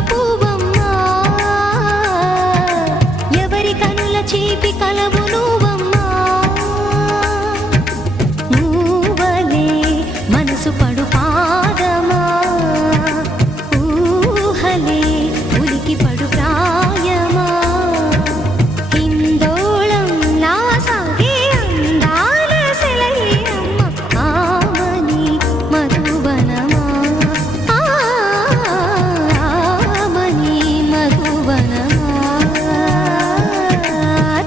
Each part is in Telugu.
తొడుగు పువ్వమ్మా ఎవరి కనుల చీపి కలవు నువ్వమ్మా నువ్వలే మనసు పడు పాదమా ఊహలే ఉలికి పడు ప్రాయమా హిందోళం నా సాగే అందాల సెలయేరమ్మ ఆమని మధువనమా ఆమని మధువనమా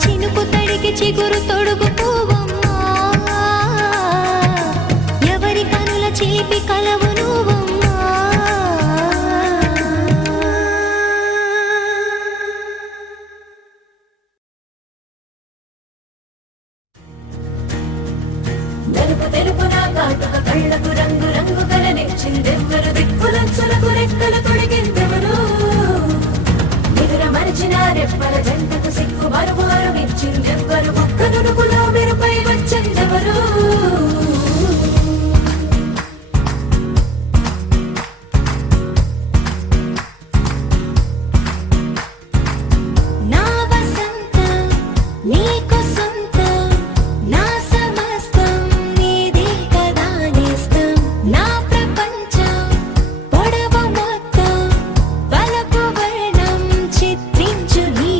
చినుకు తడికి చిగురు తొడుగు పువ్వమ్మా ఎవరి కనుల చీపి కలవు నువ్వమ్మా తెలుపు తెలుపున కాటుక కళ్ళకు రంగు రంగు కలనిచ్చిందెవ్వరు దిక్కులచ్చులకు రెక్కలు తొడిగిందెవరు నిదుర మరిచిన రెప్పల జంటకు సిగ్గు మరుమారుమిచ్చిందెవ్వరు ఒక్క నుడుకులో మెరుపై వచ్చిందెవరు నా వసంతం నీకు సొంతం నా సమస్తం నీది కదా నేస్తం నా ప్రపంచం పొడవు మొత్తం వలపు వర్ణం చిత్రించు నీ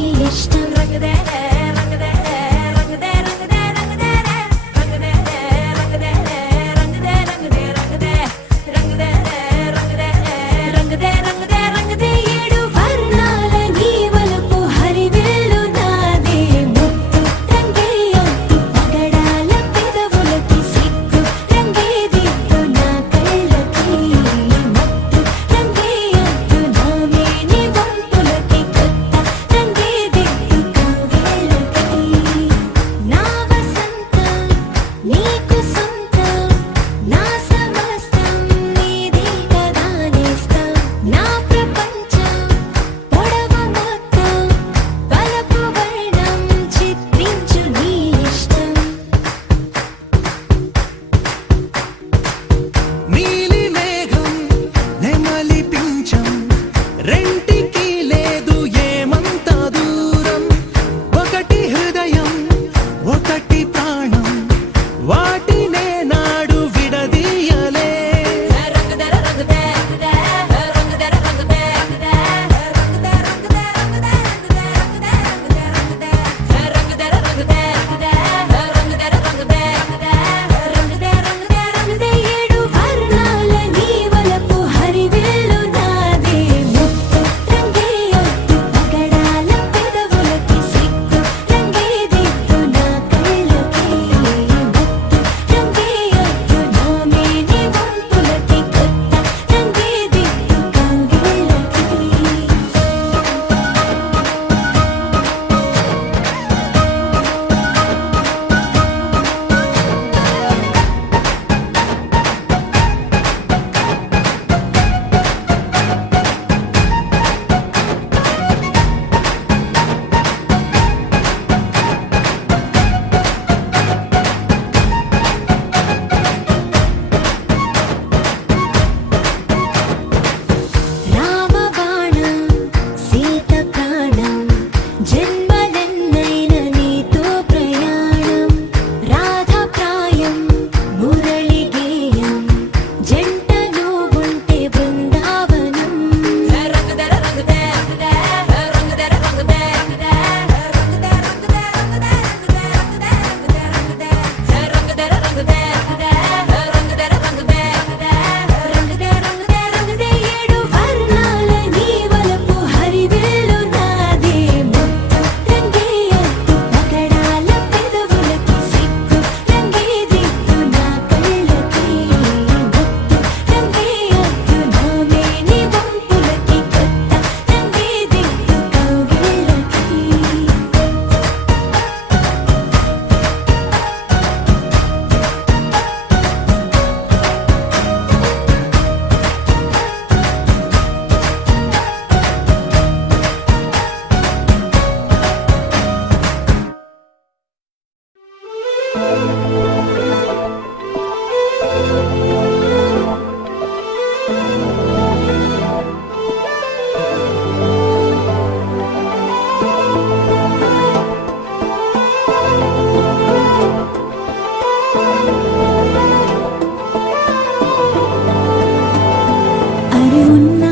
కళ్ళు ఉన్న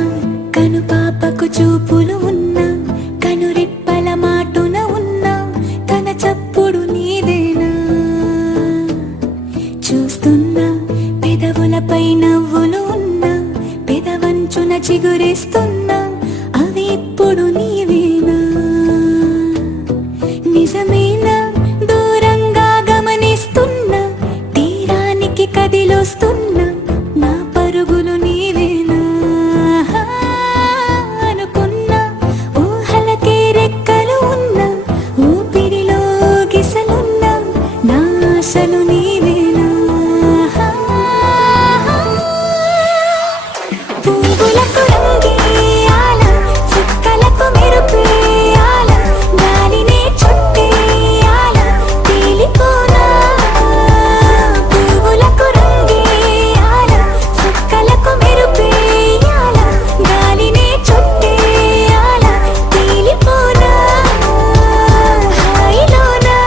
కను పాపకు చూపులు ఉన్న కను రెప్పల మాటున ఉన్న తన చప్పుడు నీదేనా చూస్తున్నా పెదవులపై నవ్వులు ఉన్న పెదవంచున చిగురేస్తున్నా అవి ఇప్పుడు నీవేనా నిజమేనా దూరంగా గమనిస్తున్నా తీరానికి కదిలొస్తున్నా నా పరుగులు నీవేనా అనుకున్నా ఊహలకే రెక్కలు ఉన్నా ఊపిరిలో గిసలున్నా నా ఆశలు నీవేనా పువ్వులకు రంగేయాల చుక్కలకు మెరుపేయాల గాలినే చుట్టేయాల తేలిపోనా పువ్వులకు రంగేయాల చుక్కలకు మెరుపేయాల గాలినే చుట్టేయాల తేలిపోనా హాయిలోనా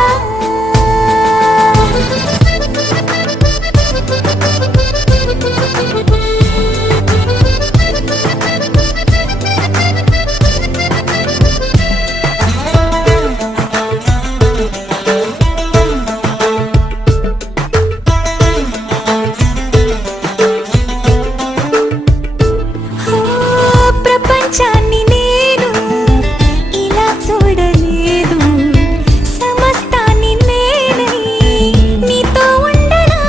ప్రపంచాన్ని నేను ఇలా చూడలేదు సమస్తాన్ని నేనై నీతో ఉండనా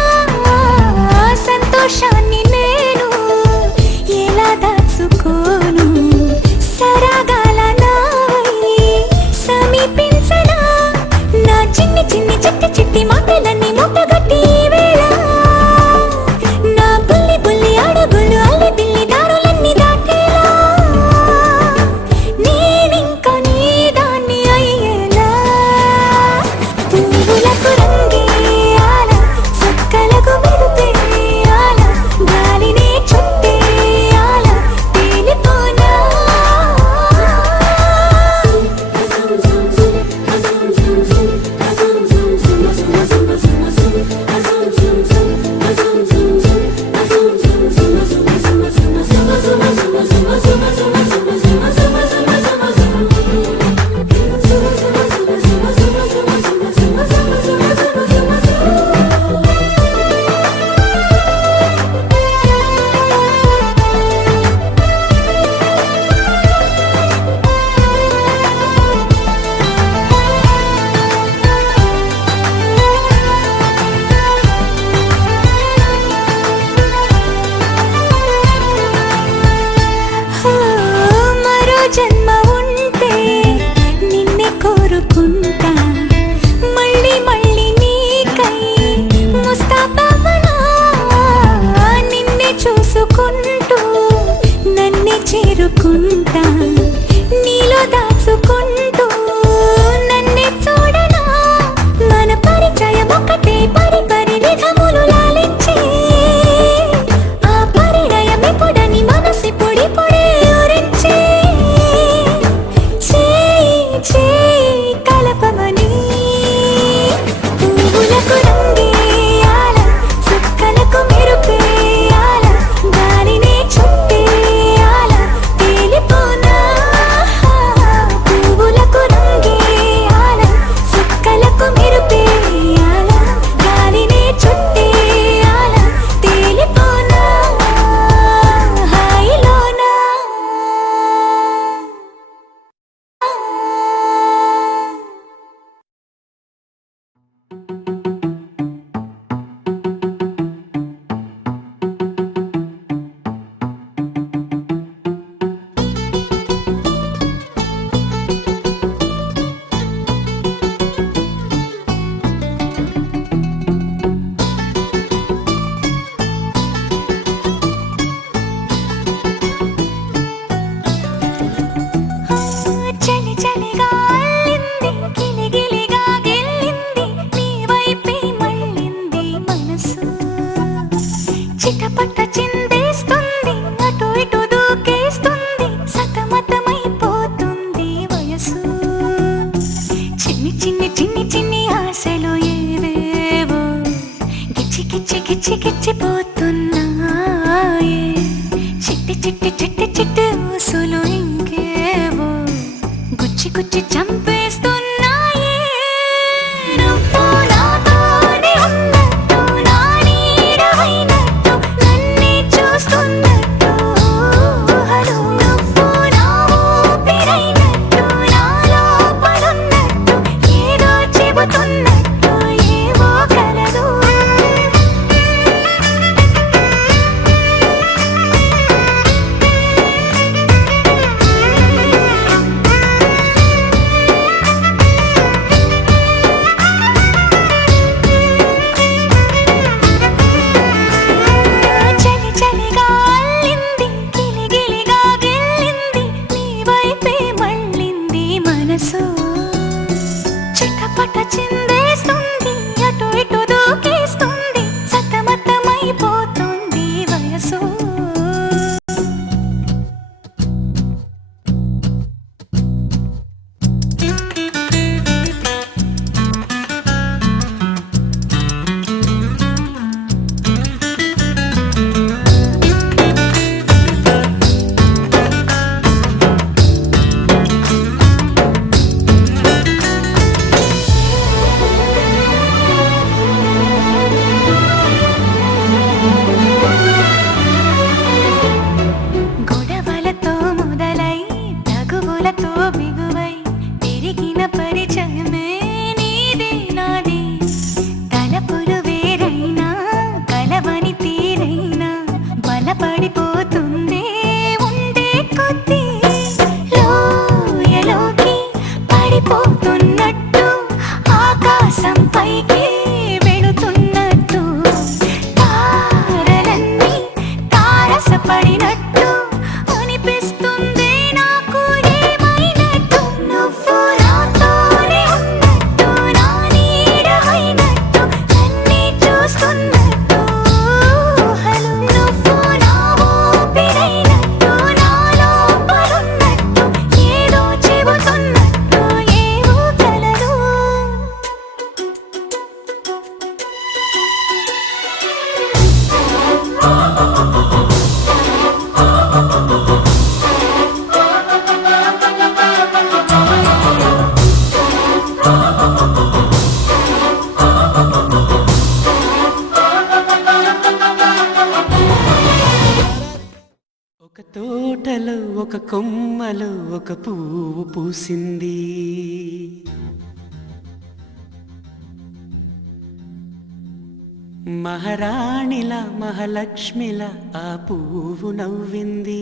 సంతోషాన్ని నేను ఎలా దాచుకోను సరాగాల నావై సమీపించనా నా చిన్ని చిన్ని చిట్టి చిట్టి మాటలన్నీ మూటగట్టి వేళ నా బుల్లి బుల్లి అడుగులు అల్లి బిల్లి దారులన్నీ దాటేలా నేనింక నీ దాన్ని అయ్యేలా పువ్వులకు రంగేయాల చుక్కలకు మెరుపేయాల గాలినే చుట్టేయాల తేలిపోనా మరో జన్మ ఉంటే నిన్నే కోరుకుంటా మళ్ళీ మళ్ళీ నీకై ముస్తాబవ్వనా నిన్నే చూసుకుంటూ నన్నే చేరుకుంటా నీలో దాచుకుంటూ నన్నే చూడనా మన పరిచయం ఒకటే పరి పరి విధములు లాలించే ఆ పరిణయం ఎప్పుడని మనసి పొడి పొడి ఊరించే చేయి చేయి కలపమని పువ్వులకు రంగేయాల చుక్కలకు మెరుపేయాల గాలినే చుట్టేయాల తేలిపోనా చిట్టి చిట్టి చిట్టి ఊసులు ఇంకేవో గుచ్చి గుచ్చి చంపేస్తున్నాయే నువ్వు నాతోనే ఉన్నట్టు నా నీడవైనట్టు నన్నే చూస్తున్నట్టు ఊహలు నువ్వు నా ఊపిరైనట్టు నా లోపలున్నట్టు ఏదో చెబుతున్నట్టు ఏవో కలదు చలి చలిగా అల్లింది గిలిగిలిగా గిల్లింది నీ వైపే మళ్ళింది మనసు చిటపట చిందేస్తుంది అటు ఇటు దూకేస్తుంది సతమతమైపోతుంది వయసు గొడవలతో మొదలై తగువులతో బిగువై పెరిగిన పరిచయమే నీది నాది తలపులు వేరైనా కలవని తీరైనా బలపడిపోతుందే ఉండే కొద్దీ లోయలోకి పడిపోతున్నట్టు ఆకాశం పైకి వెళుతున్నట్టు తారలన్నీ తారసపడినట్టు అనిపిస్తుంది నాకు ఏమైనట్టు నువ్వు నాతోనే ఉన్నట్టు నా నీడవైనట్టు నన్నే చూస్తున్నట్టు ఊహలు నువ్వు నా ఊపిరైనట్టు నా లోపలున్నట్టు ఏదో చెబుతున్నట్టు ఏవో కలదు ఒక తోటలో ఒక కొమ్మలో ఒక పువ్వు పూసింది మహారాణిలా మహాలక్ష్మిలా ఆ పువ్వు నవ్వింది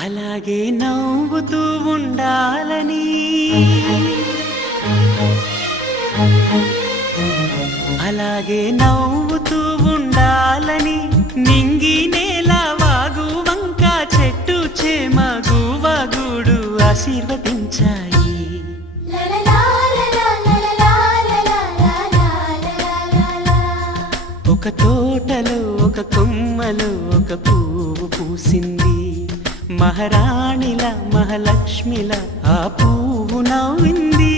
అలాగే నవ్వుతూ ఉండాలని అలాగే నవ్వుతూ ఉండాలని నింగి నేల వాగు వంక చెట్టు చేమ గువగూడు ఆశీర్వదించాయి ఒక తోటలో ఒక కొమ్మలో ఒక పువ్వు పూసింది మహారాణిల మహాలక్ష్మిల ఆ పువ్వు నవ్వింది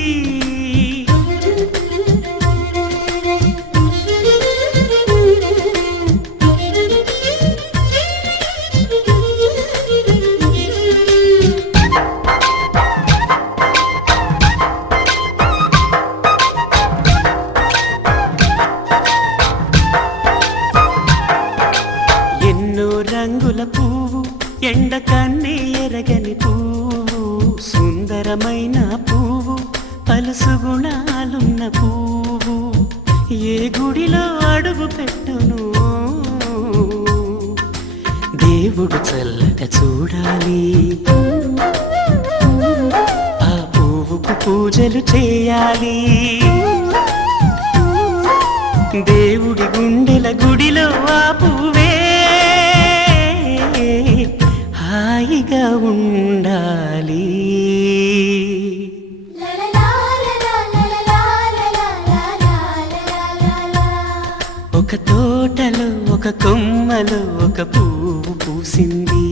రంగుల పువ్వు ఎండ కన్నే ఎరగని పువ్వు సుందరమైన పువ్వు పలుసు గుణాలున్న పువ్వు ఏ గుడిలో అడుగు పెట్టును దేవుడు చల్లగా చూడాలి ఆ పువ్వుకు పూజలు చేయాలి దేవుడి గుండెల గుడిలో ఆ పువ్వే హాయిగా ఉండాలి ఒక తోటలో ఒక కొమ్మలో ఒక పువ్వు పూసింది